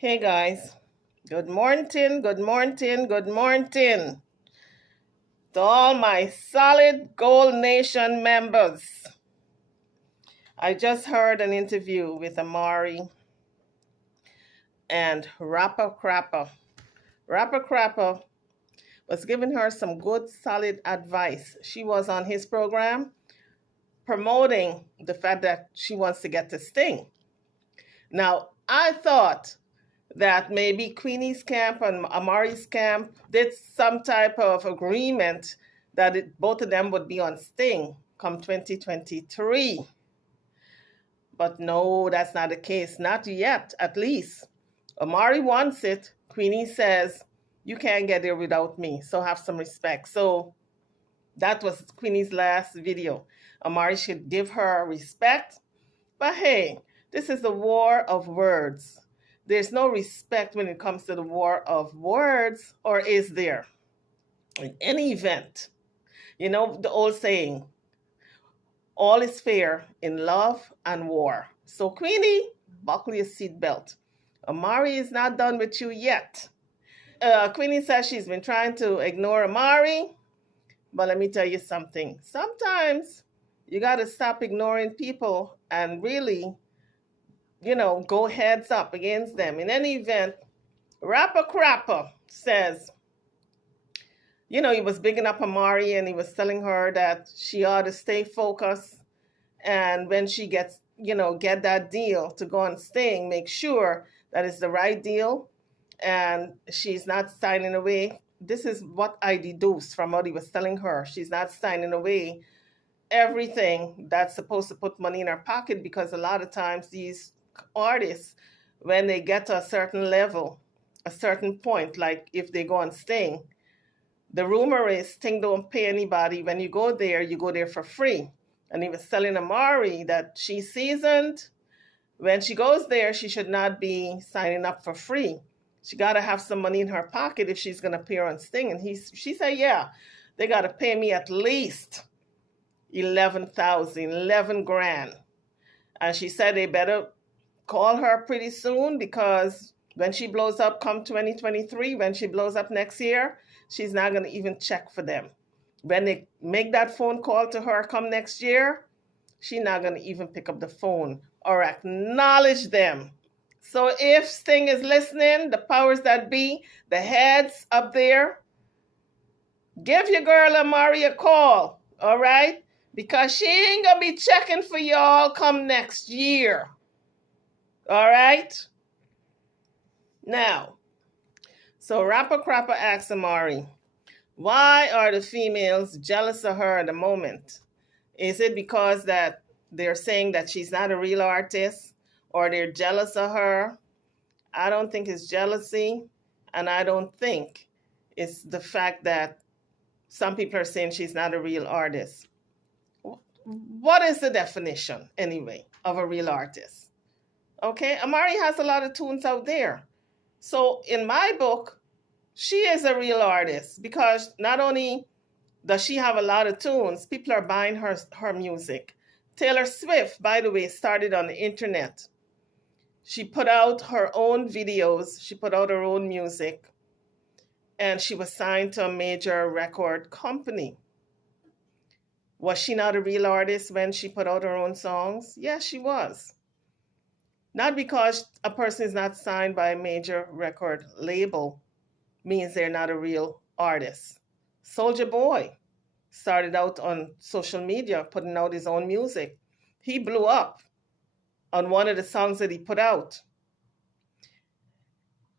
Hey guys, good morning, good morning, good morning to all my Solid Gold Nation members. I just heard an interview with Amari and Rappa Crappa. Rappa Crappa was giving her some good solid advice. She was on his program promoting the fact that she wants to get to Sting. Now, I thought that maybe Queenie's camp and Amari's camp did some type of agreement that both of them would be on Sting come 2023. But no, that's not the case. Not yet, at least. Amari wants it. Queenie says, you can't get there without me, so have some respect. So that was Queenie's last video. Amari should give her respect. But hey, this is a war of words. There's no respect when it comes to the war of words, or is there? In any event, you know the old saying, all is fair in love and war. So Queenie, buckle your seatbelt. Amari is not done with you yet. Queenie says she's been trying to ignore Amari, but let me tell you something. Sometimes you got to stop ignoring people and really go heads up against them. In any event, Rappa Crappa says, he was bigging up Amari and he was telling her that she ought to stay focused. And when she gets, get that deal to go on Sting, make sure that it's the right deal and she's not signing away. This is what I deduced from what he was telling her. She's not signing away everything that's supposed to put money in her pocket, because a lot of times these artists, when they get to a certain level, a certain point, like if they go on Sting, the rumor is Sting don't pay anybody. When you go there for free. And he was telling Amari that she's seasoned. When she goes there, she should not be signing up for free. She got to have some money in her pocket if she's going to appear on Sting. And she said, yeah, they got to pay me at least 11 grand. And she said they better call her pretty soon, because when she blows up come 2023, when she blows up next year, she's not going to even check for them. When they make that phone call to her come next year, she's not going to even pick up the phone or acknowledge them. So if Sting is listening, the powers that be, the heads up there, give your girl Amari a call, all right? Because she ain't going to be checking for y'all come next year. All right? Now, so Rappa Crappa asks Amari, why are the females jealous of her at the moment? Is it because that they're saying that she's not a real artist, or they're jealous of her? I don't think it's jealousy, and I don't think it's the fact that some people are saying she's not a real artist. What is the definition, anyway, of a real artist? Okay, Amari has a lot of tunes out there. So in my book, she is a real artist, because not only does she have a lot of tunes, people are buying her music. Taylor Swift, by the way, started on the internet. She put out her own videos, she put out her own music, and she was signed to a major record company. Was she not a real artist when she put out her own songs? Yes, she was. Not because a person is not signed by a major record label means they're not a real artist. Soulja Boy started out on social media putting out his own music. He blew up on one of the songs that he put out.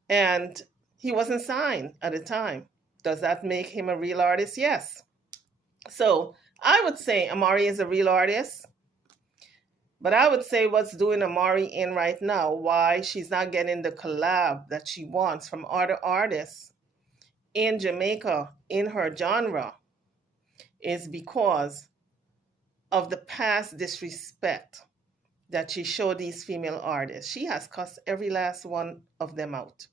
And he wasn't signed at the time. Does that make him a real artist? Yes. So I would say Amari is a real artist. But I would say what's doing Amari in right now, why she's not getting the collab that she wants from other artists in Jamaica in her genre, is because of the past disrespect that she showed these female artists. She has cussed every last one of them out.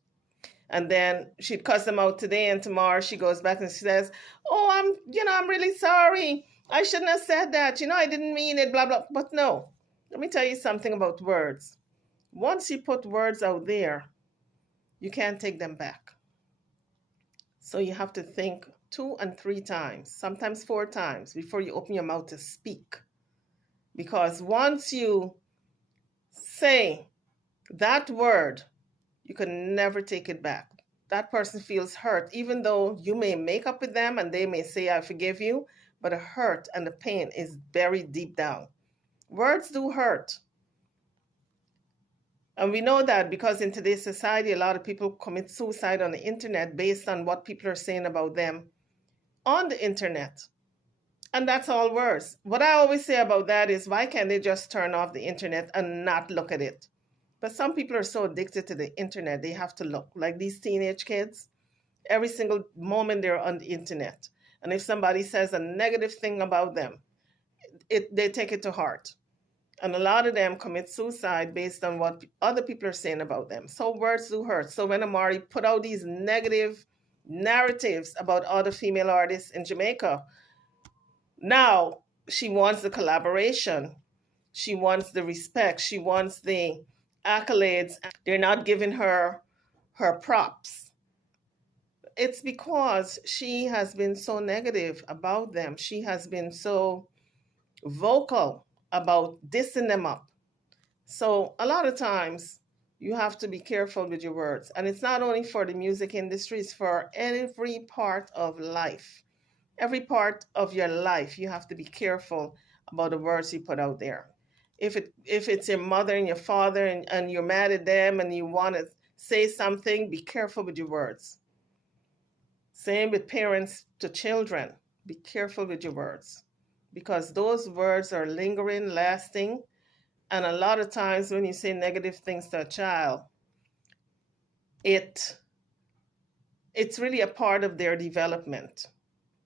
And then she'd cuss them out today, and tomorrow she goes back and she says, oh, I'm really sorry. I shouldn't have said that. I didn't mean it, blah, blah. But no, let me tell you something about words. Once you put words out there, you can't take them back. So you have to think 2 and 3 times, sometimes 4 times before you open your mouth to speak. Because once you say that word, you can never take it back. That person feels hurt, even though you may make up with them and they may say, I forgive you, but the hurt and the pain is buried deep down. Words do hurt. And we know that because in today's society, a lot of people commit suicide on the internet based on what people are saying about them on the internet. And that's all words. What I always say about that is, why can't they just turn off the internet and not look at it? But some people are so addicted to the internet, they have to look. Like these teenage kids, every single moment they're on the internet. And if somebody says a negative thing about them, they take it to heart. And a lot of them commit suicide based on what other people are saying about them. So words do hurt. So when Amari put out these negative narratives about other female artists in Jamaica, now she wants the collaboration. She wants the respect. She wants the accolades. They're not giving her her props. It's because she has been so negative about them. She has been so vocal about dissing them up. So a lot of times you have to be careful with your words. And it's not only for the music industry, it's for every part of life. Every part of your life, you have to be careful about the words you put out there. If it's your mother and your father and you're mad at them and you want to say something, be careful with your words. Same with parents to children. Be careful with your words because those words are lingering, lasting. And a lot of times when you say negative things to a child, it's really a part of their development.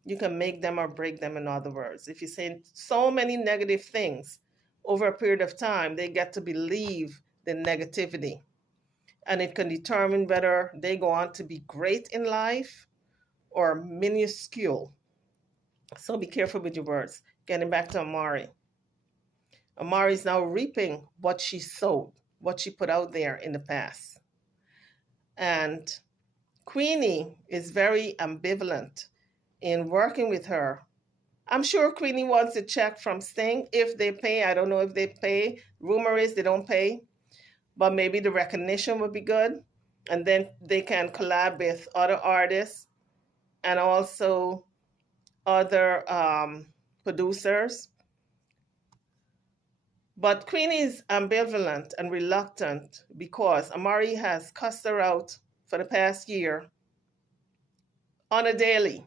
You can make them or break them, in other words. If you say so many negative things over a period of time, they get to believe the negativity. And it can determine whether they go on to be great in life or minuscule. So be careful with your words. Getting back to Amari. Amari is now reaping what she sowed, what she put out there in the past. And Queenie is very ambivalent in working with her. I'm sure Queenie wants a check from Sting if they pay. I don't know if they pay. Rumor is they don't pay, but maybe the recognition would be good. And then they can collab with other artists and also other producers. But Queenie is ambivalent and reluctant because Amari has cussed her out for the past year on a daily.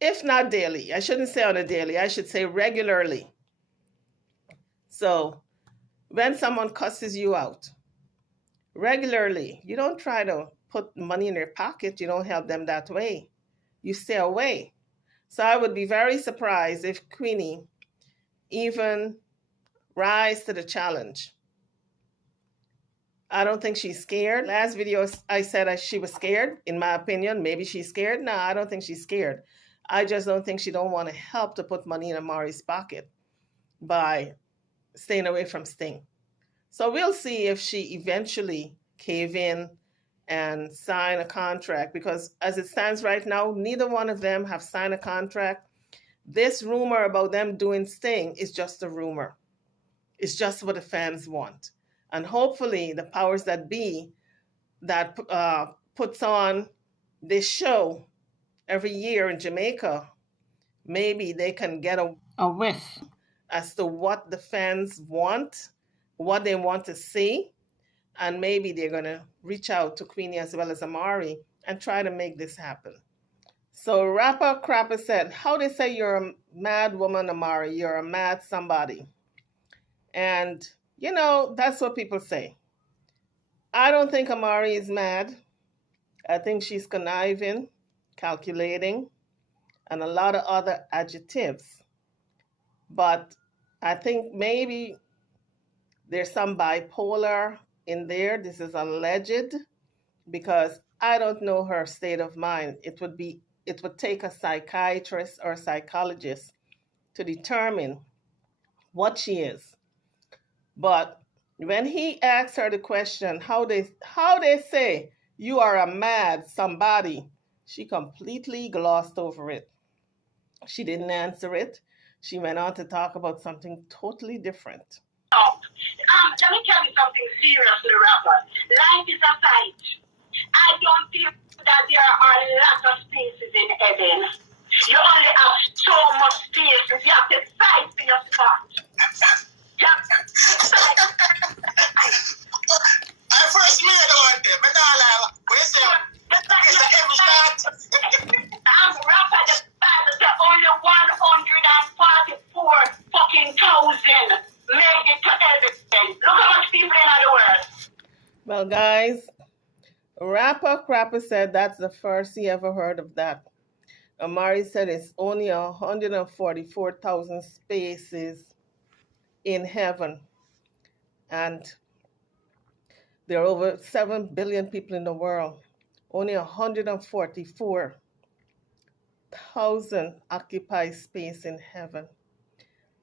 If not daily, I shouldn't say on a daily, I should say regularly. So when someone cusses you out regularly, you don't try to put money in their pocket. You don't help them that way. You stay away. So I would be very surprised if Queenie even rise to the challenge. I don't think she's scared. Last video I said she was scared. In my opinion, maybe she's scared. No, I don't think she's scared. I just don't think she don't want to help to put money in Amari's pocket by staying away from Sting. So we'll see if she eventually cave in and sign a contract, because as it stands right now, neither one of them have signed a contract. This rumor about them doing Sting is just a rumor. It's just what the fans want. And hopefully the powers that be that puts on this show every year in Jamaica, maybe they can get a whiff as to what the fans want, what they want to see, and maybe they're going to reach out to Queenie as well as Amari and try to make this happen. So Rappa Crappa said, how they say you're a mad woman, Amari, you're a mad somebody. And, you know, that's what people say. I don't think Amari is mad. I think she's conniving, calculating, and a lot of other adjectives. But I think maybe there's some bipolar in there. This is alleged because I don't know her state of mind. It would take a psychiatrist or a psychologist to determine what she is. But When he asked her the question, how they say you are a mad somebody, she completely glossed over it. She didn't answer it. She went on to talk about something totally different. Let me tell you something serious, Rappa. Life is a fight. I don't feel that there are lots of spaces in heaven. You only have so much space. You have to fight for your spot. You have to fight. I first made one day, but now like, we say, it's every start. Rappa, the Bible said only 144 fucking thousand made it to heaven. Look how much people in the world. Well, guys, Crappa said that's the first he ever heard of that. Amari said it's only 144,000 spaces in heaven. And there are over 7 billion people in the world. Only 144,000 occupy space in heaven.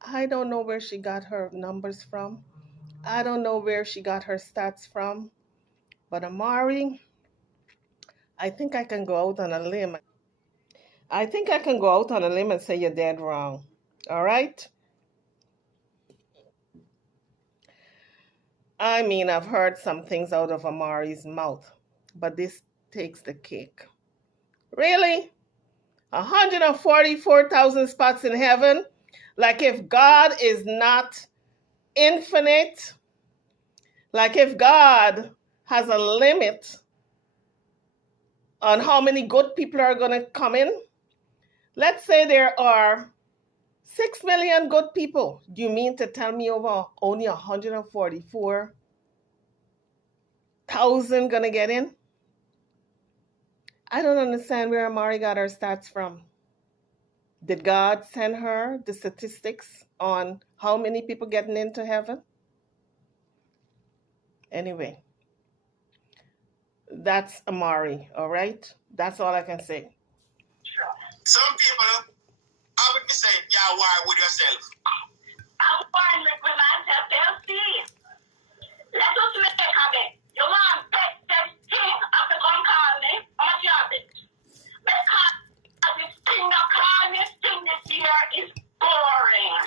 I don't know where she got her numbers from. I don't know where she got her stats from. But Amari, I think I can go out on a limb. I think I can go out on a limb and say you're dead wrong. All right? I mean, I've heard some things out of Amari's mouth, but this takes the cake. Really? 144,000 spots in heaven? Like if God is not infinite? Like if God has a limit on how many good people are going to come in? Let's say there are 6 million good people. Do you mean to tell me over only 144,000 going to get in? I don't understand where Amari got her stats from. Did God send her the statistics on how many people getting into heaven? Anyway, that's Amari, all right? That's all I can say. Some people, I would be saying, yeah, why with yourself? I'm fine with myself, they'll see. Let us make a bet. You want bet that thing after come call me? How much you have it? Because this thing that call me, thing this year is boring.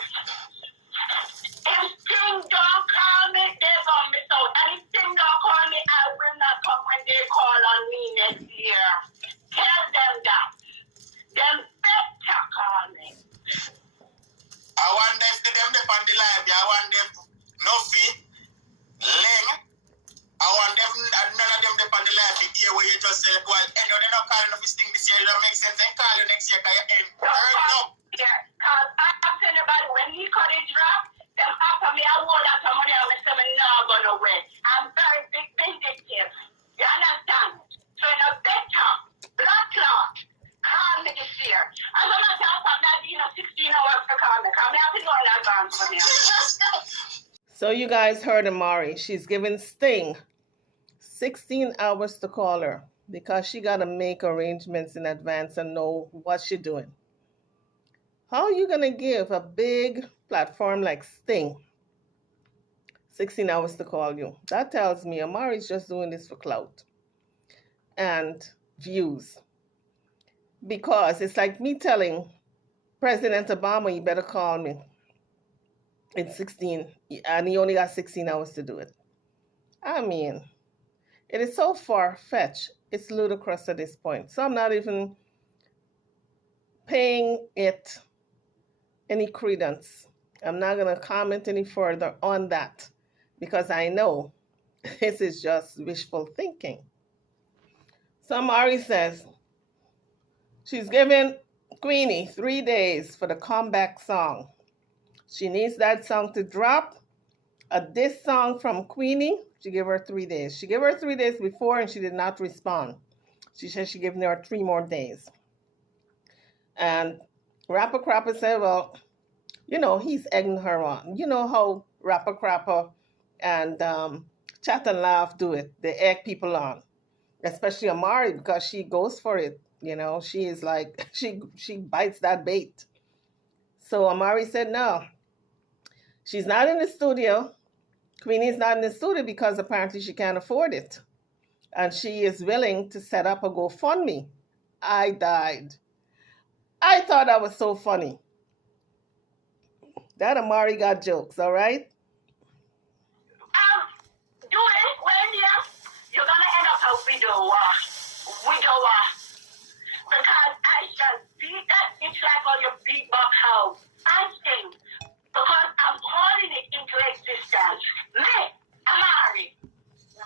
If thing don't call me, they're gonna miss out. And if thing don't call me, I will not come when they call on me next year. Tell them that. Them better call me. I wonder if them on the live, I wonder if no fee, Ling, I wonder if none of them on the live here where you just say, well, they're not calling up this thing this year, it don't make sense, then call you next year, because you ain't heard up. Yeah, because I'm telling about when he cut his drop, them after me, I won't have some money, I'm saying, no, I'm going to win. I'm very big vindictive. You understand? So in a better, blood clot, call me this year. I'm going to tell some that, 16 hours to call me. Call me, I have to go in advance for me. So you guys heard Amari. She's giving Sting 16 hours to call her because she got to make arrangements in advance and know what she's doing. How are you going to give a big platform like Sting 16 hours to call you? That tells me Amari's just doing this for clout and views. Because it's like me telling President Obama, you better call me in 16, and he only got 16 hours to do it. I mean, it is so far-fetched. It's ludicrous at this point. So I'm not even paying it any credence. I'm not going to comment any further on that because I know this is just wishful thinking. So Amari says she's giving Queenie 3 days for the comeback song. She needs that song to drop. A diss song from Queenie, she gave her 3 days. She gave her 3 days before and she did not respond. She said she gave her 3 more days. And Crappa said, well, he's egging her on. You know how Crappa and Chat and Laugh do it. They egg people on, especially Amari because she goes for it. She is like, she bites that bait. So Amari said no. She's not in the studio Queenie's not in the studio because apparently she can't afford it. And she is willing to set up a GoFundMe. I died. I thought that was so funny. That Amari got jokes, all right? Do it when you're gonna end up a widower. Because I shall beat that bitch like all your big buck house. I think because I'm calling it into existence. Me, Amari,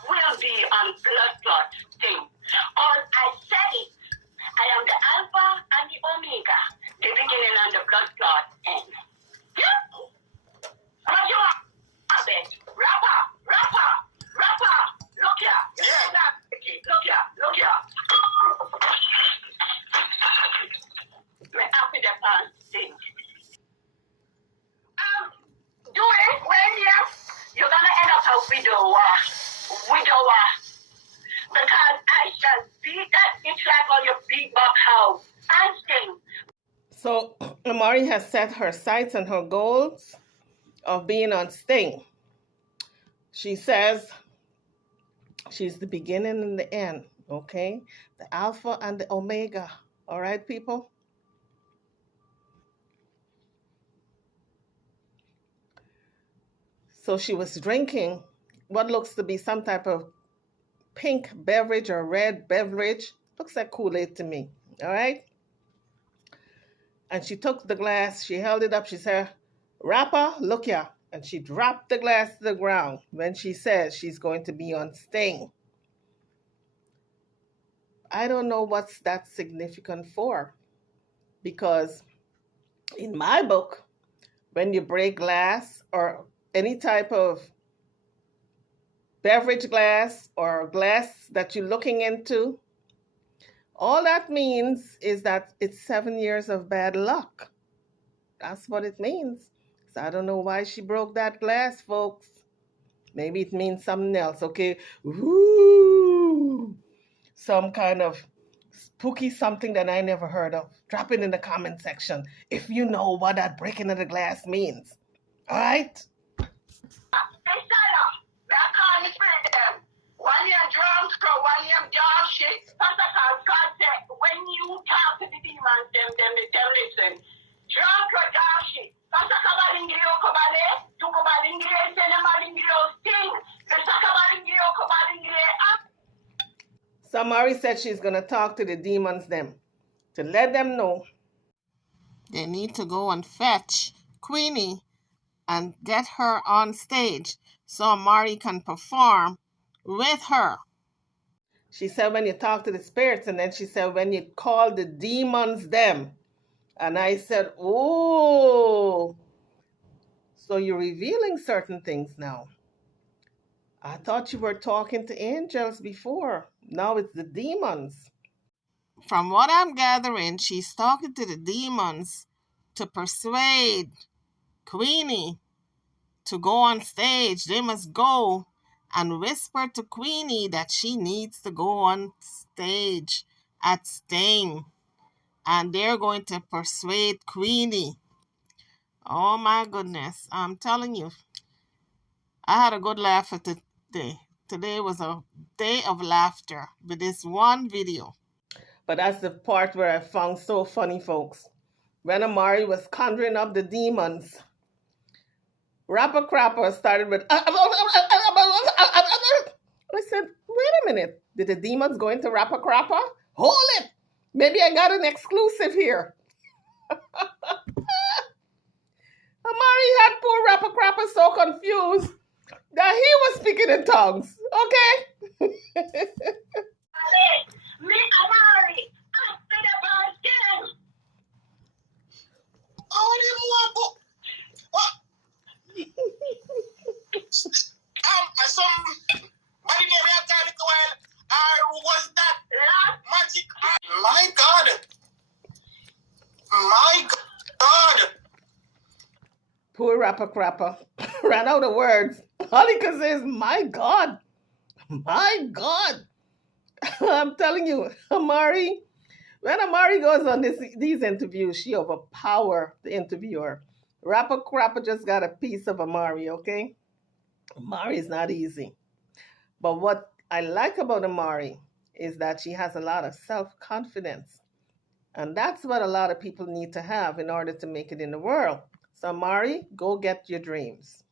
will be on blood clot thing. Because I said it. I am the Alpha and the Omega, the beginning and the blood clot end. Yeah? What you want, bitch? Rappa. Look here. Yeah. Look here. Me happy the pants thing. Do it when you're gonna end up a widower. Because I shall beat that bitch like all your big buck house. I think. So Amari has set her sights and her goals of being on Sting. She says she's the beginning and the end, okay? The Alpha and the Omega. All right, people? So she was drinking what looks to be some type of pink beverage or red beverage. Looks like Kool-Aid to me, all right? And she took the glass, she held it up, she said, Rappa, look here. And she dropped the glass to the ground when she says she's going to be on Sting. I don't know what's that significant for. Because in my book, when you break glass or any type of beverage glass or glass that you're looking into, all that means is that it's 7 years of bad luck. That's what it means. So I don't know why she broke that glass, folks. Maybe it means something else, okay? Ooh, some kind of spooky something that I never heard of. Drop it in the comment section if you know what that breaking of the glass means. All right? They shut up. That call me for them. One year drunk, so one year dog shit. Pastor God said, when you talk to the demons, them listen. Drunk or dog shit. Pastor Kabalingiro Kobale, to Kobalingire, Senemalingiro Sting. Pastor Kabalingiro Kobalingire. So Amari said she's going to talk to the demons them to let them know they need to go and fetch Queenie and get her on stage so Amari can perform with her. She said when you talk to the spirits, and then she said when you call the demons them. And I said, oh, so you're revealing certain things now. I thought you were talking to angels before. Now it's the demons. From what I'm gathering, she's talking to the demons to persuade Queenie to go on stage. They must go and whisper to Queenie that she needs to go on stage at Sting. And they're going to persuade Queenie. Oh my goodness. I'm telling you, I had a good laugh at today. Today was a day of laughter with this one video. But that's the part where I found so funny, folks. When Amari was conjuring up the demons, Rappa Crappa started with, I said, wait a minute. Did the demons go into Rappa Crappa? Hold it. Maybe I got an exclusive here. Amari had poor Rappa Crappa so confused that he was speaking in tongues. Okay? Me, Amari, I'm finna burn again. Oh, you want what? Somebody near me a little while. Was that magic? My God. Poor Rappa Crappa ran out of words. All he could say is, my God. My God. I'm telling you, Amari, when Amari goes on these interviews, she overpower the interviewer. Rappa Crappa just got a piece of Amari, okay? Amari is not easy. But what I like about Amari is that she has a lot of self confidence. And that's what a lot of people need to have in order to make it in the world. So, Amari, go get your dreams.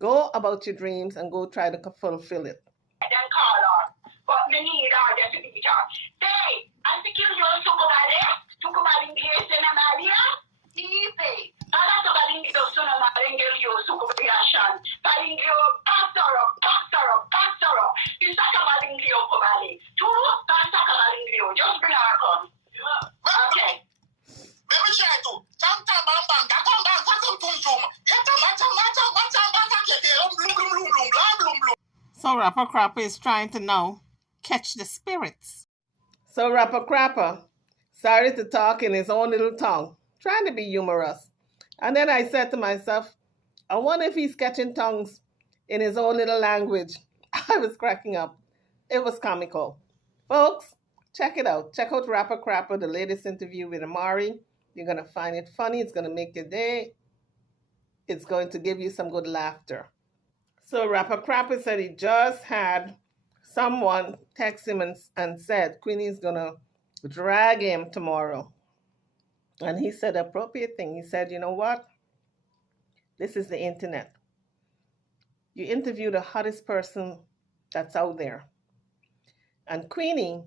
Go about your dreams and go try to fulfill it. Then call her. But me need her just to beat her. Say, I think you know Sukubali Ngiye Maria. Easy. Para Sukalingi Suna Maringio Sukubiashan. Palingio Pastor. Isakamalingio Kubali. Two Pasakamalingio. Just bring her come. Okay. Let me try to. So Rappa Crappa is trying to now catch the spirits. So Rappa Crappa started to talk in his own little tongue, trying to be humorous. And then I said to myself, I wonder if he's catching tongues in his own little language. I was cracking up. It was comical. Folks, check it out. Check out Rappa Crappa, the latest interview with Amari. You're going to find it funny. It's going to make your day. It's going to give you some good laughter. So Rappa Crappa said he just had someone text him and said Queenie's going to drag him tomorrow. And he said the appropriate thing. He said, you know what? This is the internet. You interview the hottest person that's out there. And Queenie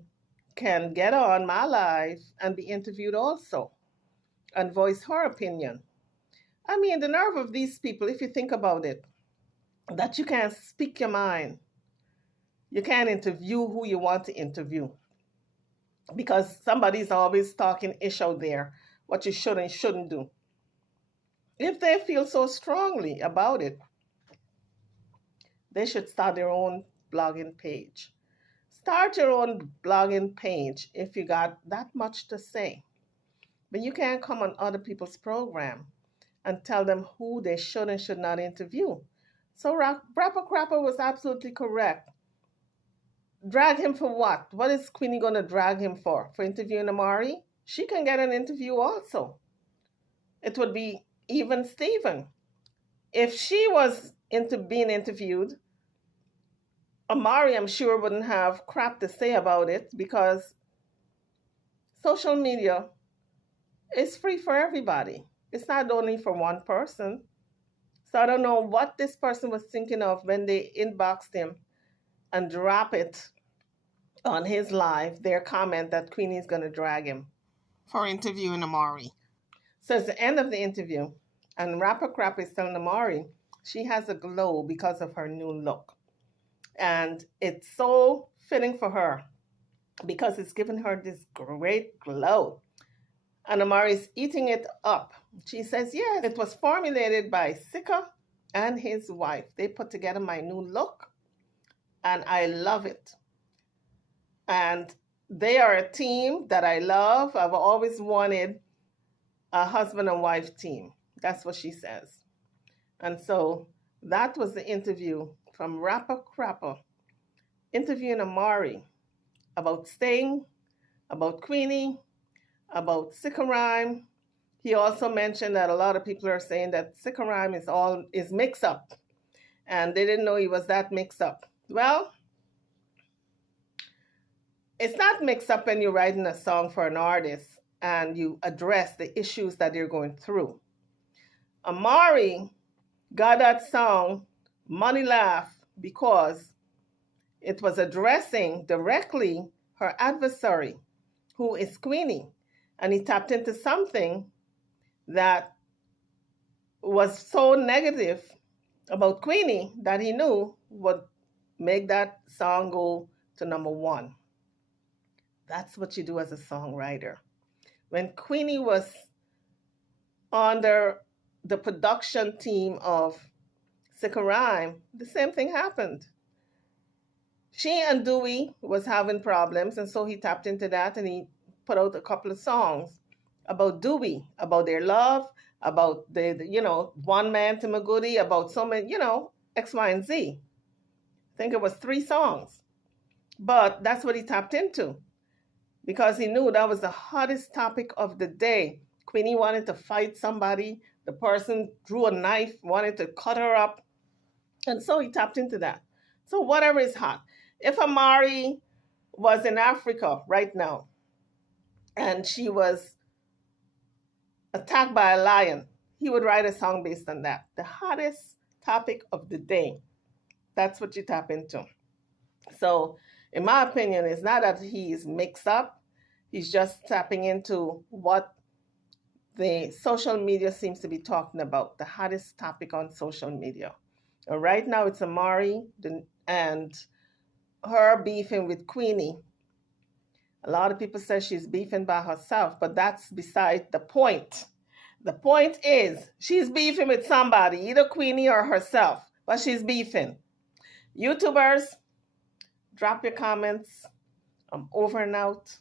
can get on my live and be interviewed also and voice her opinion. I mean, the nerve of these people, if you think about it, that you can't speak your mind. You can't interview who you want to interview because somebody's always talking ish out there, what you should and shouldn't do. If they feel so strongly about it, they should start their own blogging page. Start your own blogging page if you got that much to say. But you can't come on other people's program and tell them who they should and should not interview. So Rappa Crappa was absolutely correct. Drag him for what? What is Queenie going to drag him for? For interviewing Amari? She can get an interview also. It would be even Steven. If she was into being interviewed, Amari, I'm sure, wouldn't have crap to say about it because social media is free for everybody. It's not only for one person. So I don't know what this person was thinking of when they inboxed him and drop it on his live, their comment that Queenie's going to drag him for interviewing Amari. So it's the end of the interview, and Rappa Crappa is telling Amari she has a glow because of her new look. And it's so fitting for her because it's given her this great glow. And Amari's eating it up. She says, yes, it was formulated by Sika and his wife. They put together my new look, and I love it. And they are a team that I love. I've always wanted a husband and wife team. That's what she says. And so that was the interview from Rappa Crappa, interviewing Amari about staying, about Queenie, about Sycamore. He also mentioned that a lot of people are saying that Sycamore is mix up, and they didn't know he was that mix up. Well, it's not mix up when you're writing a song for an artist and you address the issues that they're going through. Amari got that song Money Laugh because it was addressing directly her adversary, who is Queenie. And he tapped into something that was so negative about Queenie that he knew would make that song go to number one. That's what you do as a songwriter. When Queenie was under the production team of Sycamore, the same thing happened. She and Dewey was having problems, and so he tapped into that and he put out a couple of songs about Dewey, about their love, about the one man to Magudi, about so many, X, Y, and Z. I think it was 3 songs. But that's what he tapped into because he knew that was the hottest topic of the day. Queenie wanted to fight somebody. The person drew a knife, wanted to cut her up. And so he tapped into that. So whatever is hot. If Amari was in Africa right now and she was attacked by a lion, he would write a song based on that. The hottest topic of the day. That's what you tap into. So, in my opinion, it's not that he's mixed up. He's just tapping into what the social media seems to be talking about, the hottest topic on social media. And right now, it's Amari and her beefing with Queenie. A lot of people say she's beefing by herself, but that's beside the point. The point is she's beefing with somebody, either Queenie or herself, but she's beefing. YouTubers, drop your comments. I'm over and out.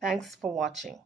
Thanks for watching.